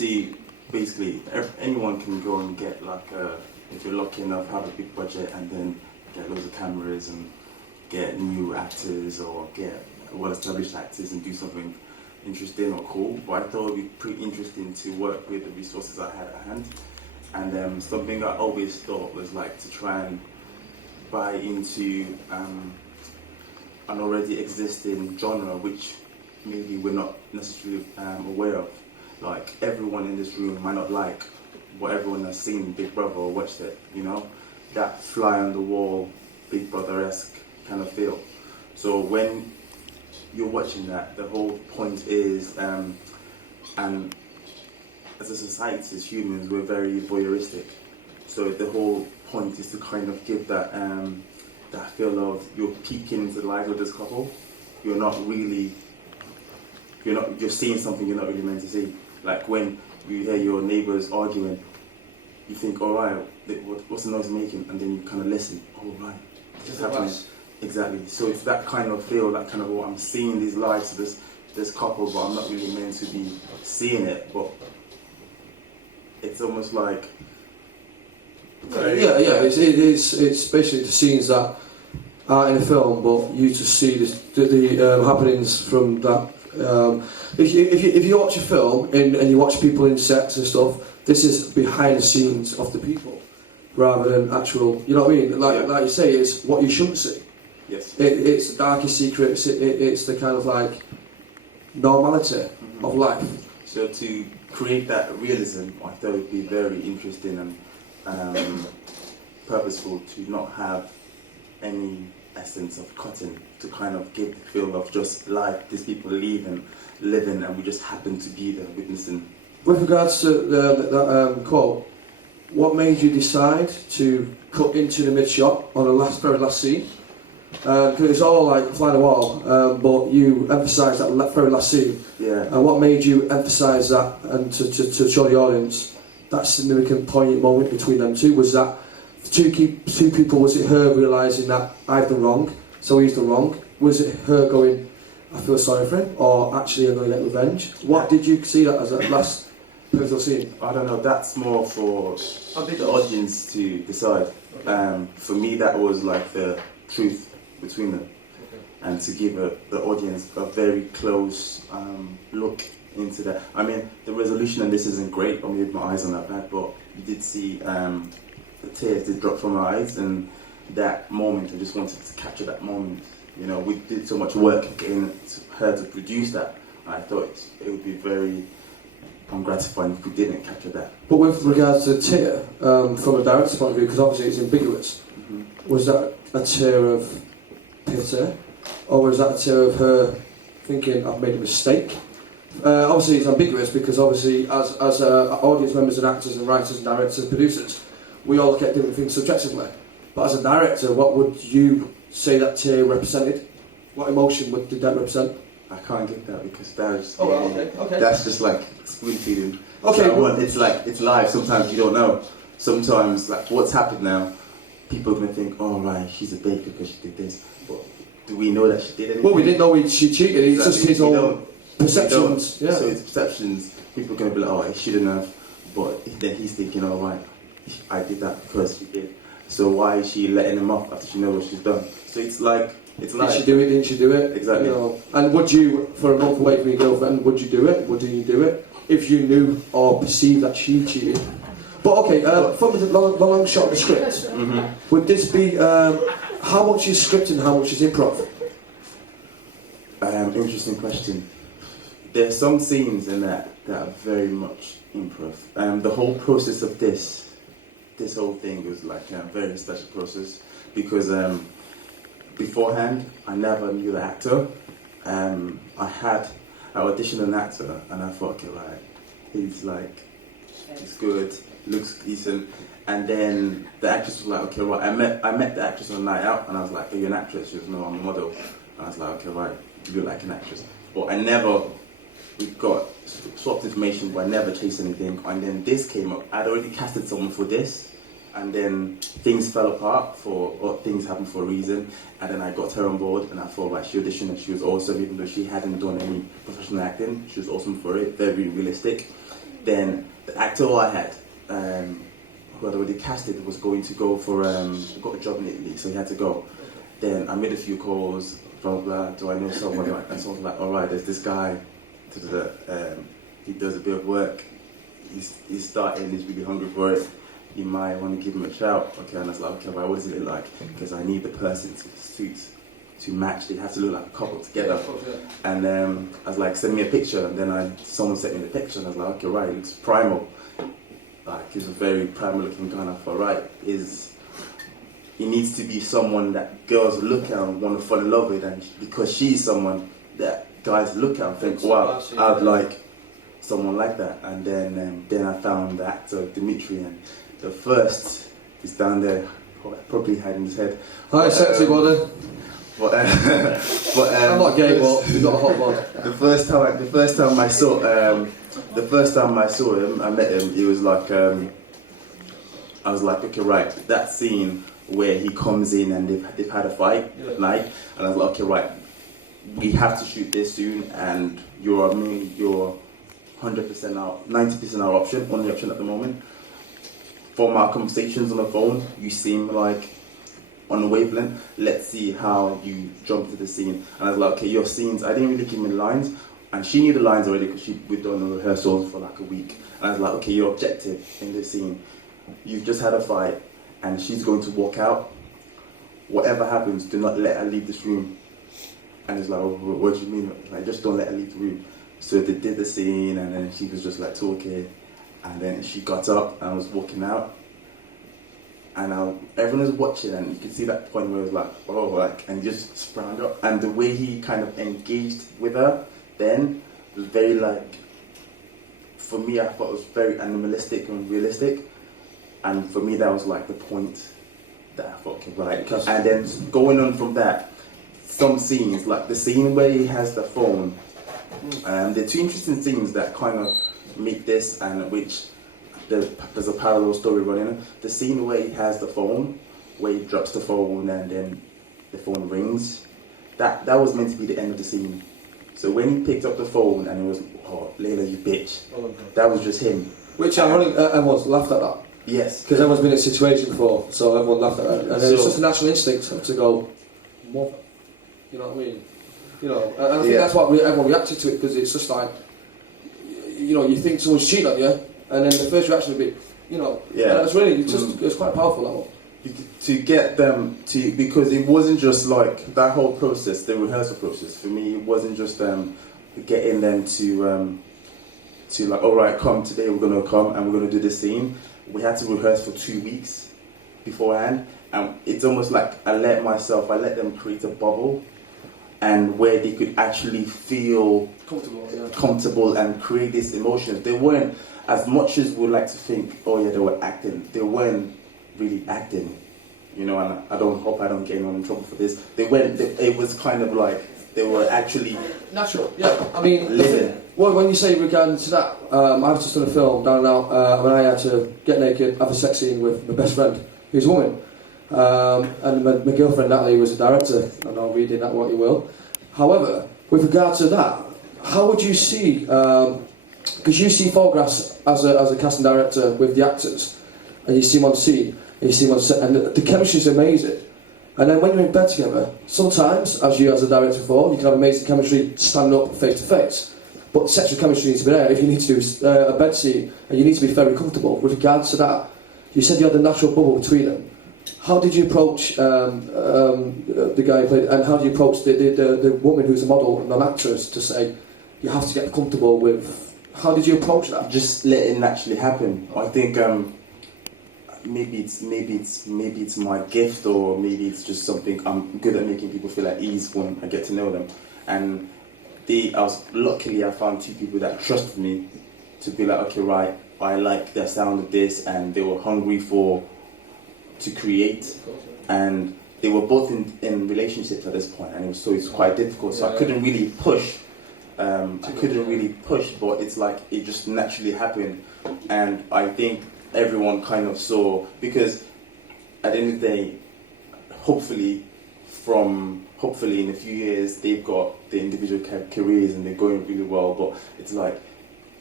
see, basically, anyone can go and get like if you're lucky enough, have a big budget and then get loads of cameras and get new actors or get well-established actors and do something interesting or cool. But I thought it would be pretty interesting to work with the resources I had at hand. And something I always thought was like to try and buy into an already existing genre which maybe we're not necessarily aware of. Like everyone in this room might not like what everyone has seen Big Brother or watched it, you know? That fly on the wall, Big Brother-esque kind of feel. So when you're watching that, the whole point is, and as a society, as humans, we're very voyeuristic. So the whole point is to kind of give that that feel of you're peeking into the lives of this couple. You're seeing something you're not really meant to see. Like when you hear your neighbours arguing, you think, all right, what's the noise making? And then you kind of listen. Oh right, this is happening. Exactly. So it's that kind of feel, that kind of, I'm seeing these lives of this couple, but I'm not really meant to be seeing it. But it's almost like it's basically the scenes that are in a film, but you just see the happenings from that. If you watch a film and you watch people in sets and stuff, this is behind the scenes of the people, rather than actual. You know what I mean? Like you say, it's what you shouldn't see. Yes. It's the darkest secrets. It's the kind of like normality of life. So to create that realism, I thought it would be very interesting and purposeful to not have any essence of cutting, to kind of give the feel of just life. These people living, and we just happen to be there witnessing. With regards to that quote, what made you decide to cut into the mid-shot on the very last scene? Because it's all like fly the wall, but you emphasised that very last scene. Yeah. And what made you emphasise that and to show the audience that significant poignant moment between them two? Was that two people? Was it her realising that I've done wrong, so he's done wrong? Was it her going, I feel sorry for him, or actually I'm going to get revenge? What did you see that as a last pivotal scene? I don't know. That's more for the audience to decide. For me, that was like the truth between them, and to give the audience a very close look into that. I mean, the resolution on this isn't great. I mean, with my eyes on that bad, but you did see the tears did drop from my eyes, and that moment, I just wanted to capture that moment. You know, we did so much work getting her to produce that. I thought it would be very ungratifying if we didn't capture that. But with regards to the tear, from a director's point of view, because obviously it's ambiguous, was that a tear of pity, or was that a tear of her thinking, I've made a mistake? Obviously it's ambiguous because obviously as audience members and actors and writers and directors and producers, we all look at different things subjectively. But as a director, what would you say that tear represented? What emotion did that represent? I can't get that because that's okay. That's just like spoon feeding. Okay, so it's like it's live. Sometimes you don't know. Sometimes like what's happened now, people are gonna think, oh right, she's a babe because she did this. But do we know that she did anything? Well, we didn't know she cheated. It's just his own perceptions. Yeah. So it's perceptions. People are gonna be like, oh, I shouldn't have. But then he's thinking, oh right, I did that because she did. So why is she letting him off after she knows what she's done? So it's like. Did she do it? Didn't she do it? Exactly. You know, and would you, for a month away from your girlfriend, would you do it? Would you do it if you knew or perceived that she cheated? But okay, from the long shot of the script, would this be how much is script and how much is improv? Interesting question. There's some scenes in that are very much improv. The whole process of this whole thing was like a very special process because. Beforehand, I never knew the actor. I auditioned an actor, and I thought, okay, right, he's good, looks decent. And then the actress was like, okay, right. I met the actress on a night out, and I was like, are you an actress? She was, no, I'm a model. And I was like, okay, right, you look like an actress. But we got swapped information, but I never chased anything. And then this came up. I'd already casted someone for this. And then things fell apart things happened for a reason. And then I got her on board and I thought like she auditioned and she was awesome, even though she hadn't done any professional acting. She was awesome for it, very realistic. Then the actor I had, who had already casted, was going to go for got a job in Italy, so he had to go. Then I made a few calls, blah blah. Do I know someone? And someone was like, all right, there's this guy. He does a bit of work. He's starting. He's really hungry for it. You might want to give him a shout. Okay, and I was like, okay, but what does it look like? Because I need the person to match. They have to look like a couple together. And I was like, send me a picture. And then someone sent me the picture, and I was like, okay, right, it looks primal. Like, he's a very primal looking guy. And I thought, right, he needs to be someone that girls look at and want to fall in love with, and because she's someone that guys look at and think, wow, I'd like someone like that. And then I found the actor Dimitri, and the first is down there, probably hiding his head. Hi, sexy body. But I'm not gay, but you've got a hot bod. The first time I saw him, I met him. He was like, I was like, okay, right, that scene where he comes in and they've had a fight at night, and I was like, okay, right, we have to shoot this soon, and you're 100% out, 90% our option, only option at the moment. From our conversations on the phone, you seem like on the wavelength. Let's see how you jump to the scene. And I was like, okay, your scenes, I didn't really give me the lines, and she knew the lines already because we'd done the rehearsals for like a week. And I was like, okay, your objective in this scene, you've just had a fight, and she's going to walk out. Whatever happens, do not let her leave this room. And it's like, oh, what do you mean? Like, just don't let her leave the room. So they did the scene, and then she was just like talking, and then she got up and was walking out, and everyone was watching, and you could see that point where it was like, oh, like, and he just sprang up, and the way he kind of engaged with her then was very, like, for me, I thought it was very animalistic and realistic. And for me, that was like the point that I thought, okay, right. And then going on from that, some scenes, like the scene where he has the phone, there are two interesting scenes that kind of make this, and which there's a parallel story running. The scene where he has the phone, where he drops the phone and then the phone rings, that was meant to be the end of the scene. So when he picked up the phone and it was, oh, Layla, you bitch, that was just him. Which everyone's laughed at that. Yes. Because everyone's been in a situation before, so everyone laughed at it. And it's just a natural instinct to go, mother. You know what I mean? You know, and I think that's why everyone reacted to it, because it's just like, you know, you think someone's cheating on you, and then the first reaction would be, you know, and it's really, it's quite powerful, that one. To get them to, because it wasn't just like that whole process, the rehearsal process, for me, it wasn't just getting them to like, all right, come today, we're going to come and we're going to do this scene. We had to rehearse for 2 weeks beforehand, and it's almost like I let them create a bubble, and where they could actually feel comfortable and create these emotions. They weren't, as much as we like to think, oh yeah, they were acting, they weren't really acting, you know, and I hope I don't get anyone in trouble for this. It was kind of like they were actually natural. Yeah, I mean, living. Well, when you say regarding to that, I've just done a film down and out when I had to get naked, have a sex scene with my best friend, who's a woman. And my girlfriend Natalie was a director, and I'll read in that what you will. However, with regard to that, how would you see, because you see photographs as a casting director with the actors, and you see them on scene, and you see them on set, and the chemistry is amazing. And then when you're in bed together, sometimes, as you as a director before, you can have amazing chemistry standing up face to face. But sexual chemistry needs to be there. If you need to do a bed scene, and you need to be very comfortable. With regards to that, you said you had a natural bubble between them. How did you approach the guy who played, and how do you approach the woman who's a model and an actress to say you have to get comfortable with? How did you approach that? Just let it naturally happen. I think maybe it's my gift, or maybe it's just something I'm good at, making people feel at ease when I get to know them. And luckily I found two people that trusted me to be like, okay, right, I like the sound of this, and they were hungry to create, and they were both in relationships at this point, and it's quite difficult. So I couldn't really push. But it's like it just naturally happened, and I think everyone kind of saw, because at the end of the day, hopefully in a few years they've got the individual careers and they're going really well. But it's like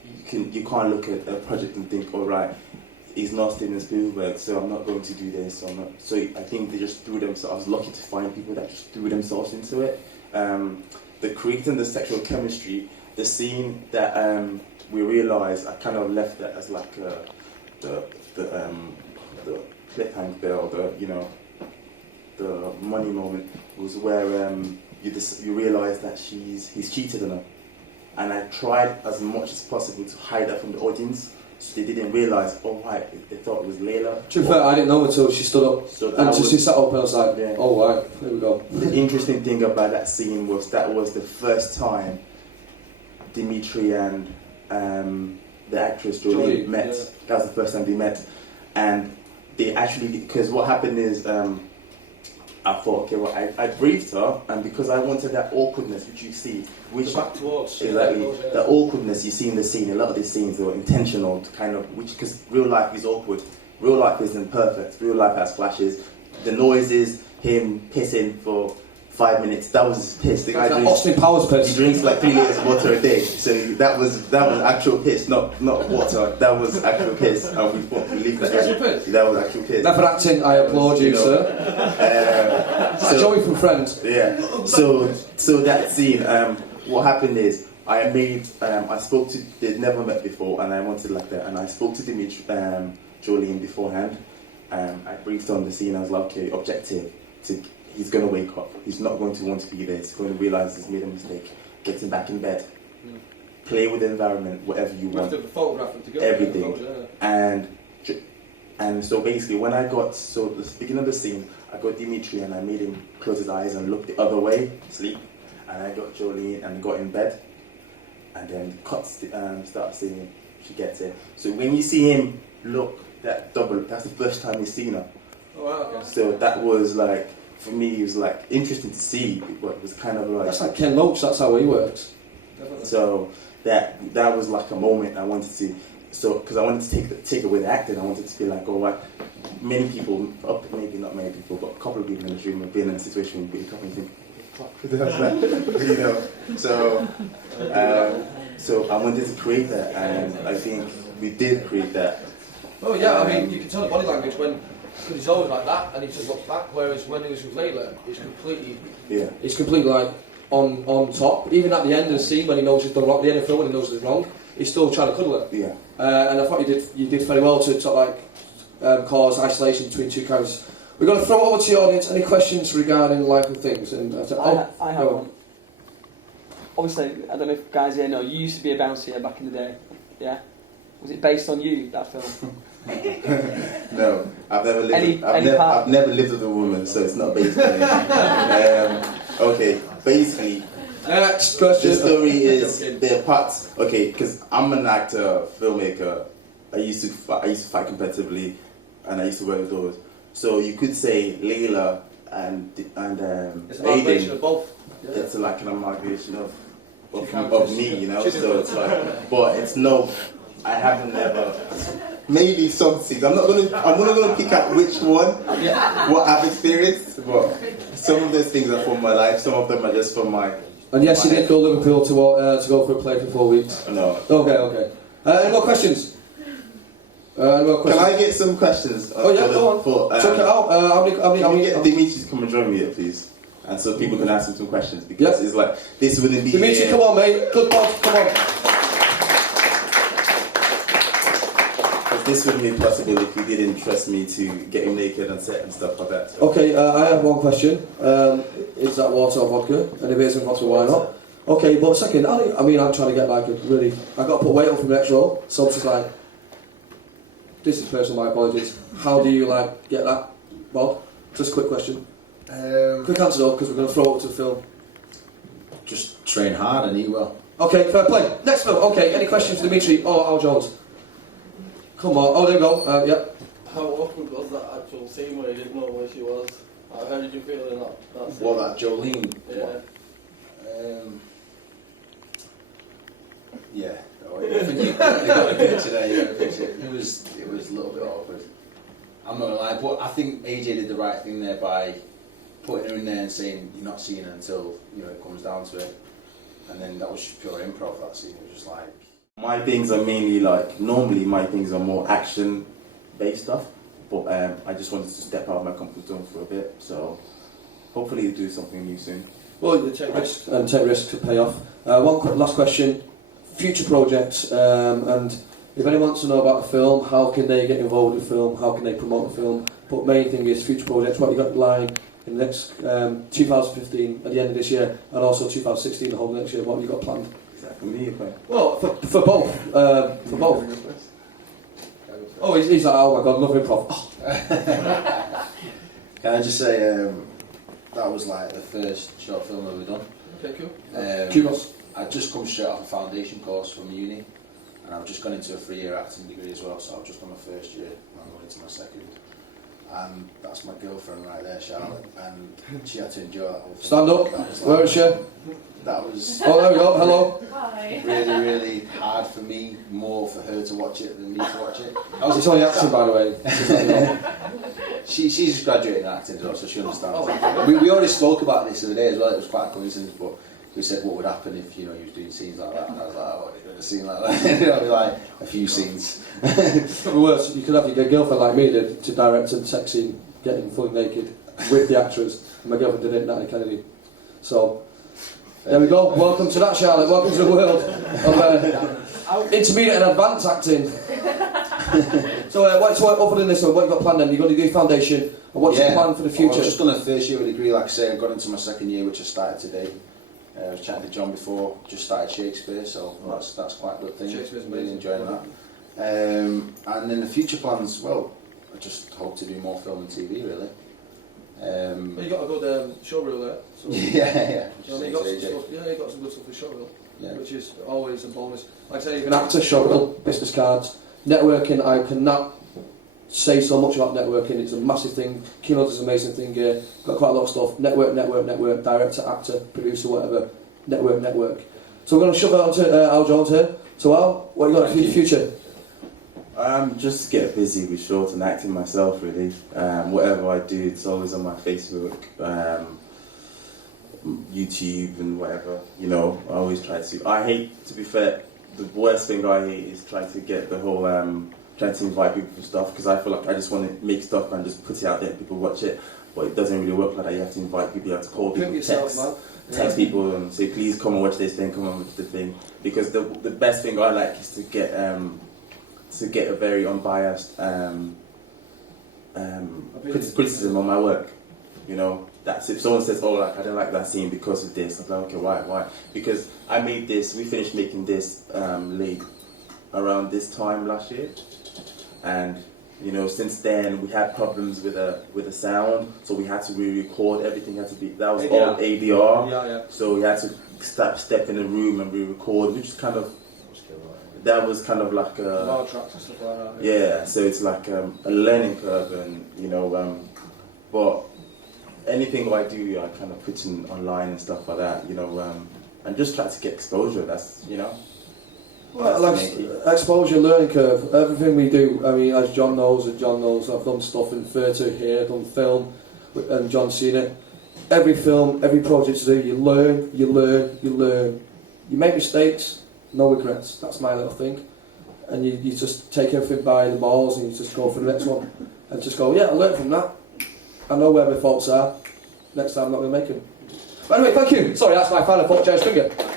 you can't look at a project and think, all right, he's not Steven Spielberg, so I'm not going to do this. Or not. So I think they just threw themselves. I was lucky to find people that just threw themselves into it. The creating the sexual chemistry, the scene that we realised, I kind of left that as like the cliffhanger there, or the money moment, was where you realise that he's cheated on her, and I tried as much as possible to hide that from the audience. So they didn't realise, oh right, they thought it was Layla. To be fair, I didn't know until she stood up. So and she sat up and I was like, yeah. Oh right, there we go. The interesting thing about that scene was that was the first time Dimitri and the actress Jolie met. Yeah. That was the first time they met. And they actually, because what happened is, I thought, okay, well, I briefed her, and because I wanted that awkwardness, which you see, which back towards exactly the awkwardness you see in the scene. A lot of these scenes were intentional, to kind of, which, because real life is awkward. Real life isn't perfect. Real life has flashes. The noises, him pissing for 5 minutes. That was his piss. The guy drinks, Austin Powers piss. He drinks like 3 liters of water a day. So that was actual piss, not water. That was actual piss. And we thought that was actual piss. Now for acting, I applaud you, sir. Joey from Friends. Yeah. So that scene. What happened is I spoke to, they'd never met before, and I wanted like that, and I spoke to Dimitri, Jolene beforehand. I briefed on the scene. I was like, okay, objective. He's going to wake up. He's not going to want to be there. He's going to realise he's made a mistake. Get him back in bed. Play with the environment, whatever you want. Photograph him together. Everything. And so basically, when I got, so the beginning of the scene, I got Dimitri and I made him close his eyes and look the other way, sleep. And I got Jolene and got in bed. And then start singing. She gets it. So when you see him look that double, that's the first time you've seen her. Oh, wow, okay. So that was like, for me, it was like interesting to see, but it was kind of like... That's like Ken Loach, that's how he works. Definitely. So that was like a moment I wanted to... So, because I wanted to take away the acting, I wanted to be like, oh, what? Many people, maybe not many people, but a couple of people in the room have been in a situation where you come and think, fuck, you know? So I wanted to create that, and I think we did create that. Oh yeah, I mean, you can tell the body language when, because he's always like that, and he just looks back, whereas when he was with Layla, he's completely like on top. Even at the end of the scene, when he knows he's done wrong, at the end of the film when he knows he's wrong, he's still trying to cuddle her. Yeah. And I thought you did very well to cause isolation between two characters. We're going to throw it over to the audience. Any questions regarding life and things? And I have one. Obviously, I don't know if guys here know, you used to be a bouncer back in the day. Yeah? Was it based on you, that film? No, I've never lived. I've never lived with a woman, so it's not based on it. Okay, basically, next question. The story is their parts. Okay, because I'm an actor, filmmaker. I used to fight competitively, and I used to wear those. So you could say Layla and it's an amalgamation of both. Yeah. It's like an amalgamation of me, you know. So it's like, but it's no. I haven't never. Maybe some things. I'm not gonna pick out which one. What I've experienced, but some of those things are from my life. Some of them are just from my. And yes, you did go to Liverpool to go for a play for 4 weeks. No. Okay. Any more questions? Can I get some questions? Oh yeah, go on. Check it out. Can we get Dimitri to come and join me here, please? And so people can ask him some questions, because it's like this wouldn't be. Dimitri, come on, mate. Good boss, come on. This wouldn't be possible if you didn't trust me to get him naked on set and stuff like that. So. Okay, I have one question. Is that water or vodka? And if it isn't vodka, why not? Okay, but second, I mean, I'm trying to get like a really... I've got to put weight on for the next role, so I'm just like... This is personal, my apologies. How do you like get that, Bob? Just a quick question. Quick answer though, because we're going to throw it to the film. Just train hard and eat well. Okay, fair play. Next film. Okay, any questions for Dimitri or Al Jones? Come on. Oh, there we go. Yep. How awkward was that actual scene where you didn't know where she was? How did you feel in that scene? Well, that Jolene. Yeah. Yeah. I think you got a picture there. You got a picture. It was a little bit awkward. I'm not gonna lie, but I think AJ did the right thing there by putting her in there and saying you're not seeing her until it comes down to it. And then that was just pure improv. That scene. It was just like. My things are mainly like, normally my things are more action-based stuff, but I just wanted to step out of my comfort zone for a bit, so hopefully you do something new soon. Well, you take risks and take risks to pay off. Last question, future projects, and if anyone wants to know about a film, how can they get involved with film, how can they promote the film, but main thing is future projects, what you got in line in the next 2015 at the end of this year, and also 2016 the whole next year, what have you got planned? Is that for me? Well, for both. For both. Oh, he's like, oh my god, love improv. Can I just say, that was like the first short film I've ever done. Okay, cool. Kudos. I'd just come straight off a foundation course from uni, and I've just gone into a 3-year acting degree as well, so I've just done my first year, and I'm going into my second. And that's my girlfriend right there, Charlotte, and she had to endure that whole thing. Stand up. That was Where is she? That was Oh, there we go. Hello. Hi. really, really hard for me, more for her to watch it than me to watch it. It's only acting, by the way. She's just graduating in acting as well, so she understands. We already spoke about this the other day as well. It was quite a coincidence, but we said what would happen if you was doing scenes like that, and I was like, oh, what are you doing a scene like that? It'll be like a few scenes. Probably worse. You could have your girlfriend like me did to direct a sex scene, getting fully naked with the actress. And my girlfriend did it, Natalie Kennedy. So there we go. Welcome to that, Charlotte. Welcome to the world of intermediate and advanced acting. So, other than this one, what you got planned then? You're going to do foundation, and what's your plan for the future? I've just done a first year with a degree, like I say. I've got into my second year, which I started today. I was chatting to John before, just started Shakespeare, so that's quite a good thing. Shakespeare's really amazing. enjoying that. And then the future plans, well, I just hope to do more film and TV, really. Well, you got a good showreel there. So, yeah. you know, you got some stuff. Yeah, you got some good stuff for showreel, which is always a bonus. Like I say, you can An actor, showreel, business cards, networking. I cannot say so much about networking. It's a massive thing. Kino does an amazing thing here. Got quite a lot of stuff. Network. Director, actor, producer, whatever. Network. So we're going to shove it onto Al Jones here. So Al, what you got for the future? Just get busy with short and acting myself, really. Whatever I do, it's always on my Facebook, YouTube, and whatever. You know, I always try to. I hate, to be fair, the worst thing I hate is trying to get the whole trying to invite people for stuff, because I feel like I just want to make stuff and just put it out there and people watch it, but it doesn't really work like that. You have to invite people, you have to call people, text people and say, please come and watch this thing, come and watch the thing, because the best thing I like is to get a very unbiased criticism on my work. You know, that's if someone says, oh, like I don't like that scene because of this, I'm like, okay, why? Because I made this, we finished making this late around this time last year, and you know, since then we had problems with the sound, so we had to re-record everything. Had to be all ADR. So we had to step in the room and re-record, which is kind of like a bar tracks and stuff like that. yeah. So it's like a learning curve, and you know, but anything I do, I kind of put in online and stuff like that. You know, and just try to get exposure. That's Well, like exposure, learning curve, everything we do. I mean, as John knows, I've done stuff in theatre here, I've done film, and John's seen it. Every film, every project you do, you learn. You make mistakes, no regrets. That's my little thing. And you just take everything by the balls and you just go for the next one. And just go, yeah, I learned from that. I know where my faults are. Next time I'm not going to make them. But anyway, thank you. Sorry, that's my final thought, James Finger.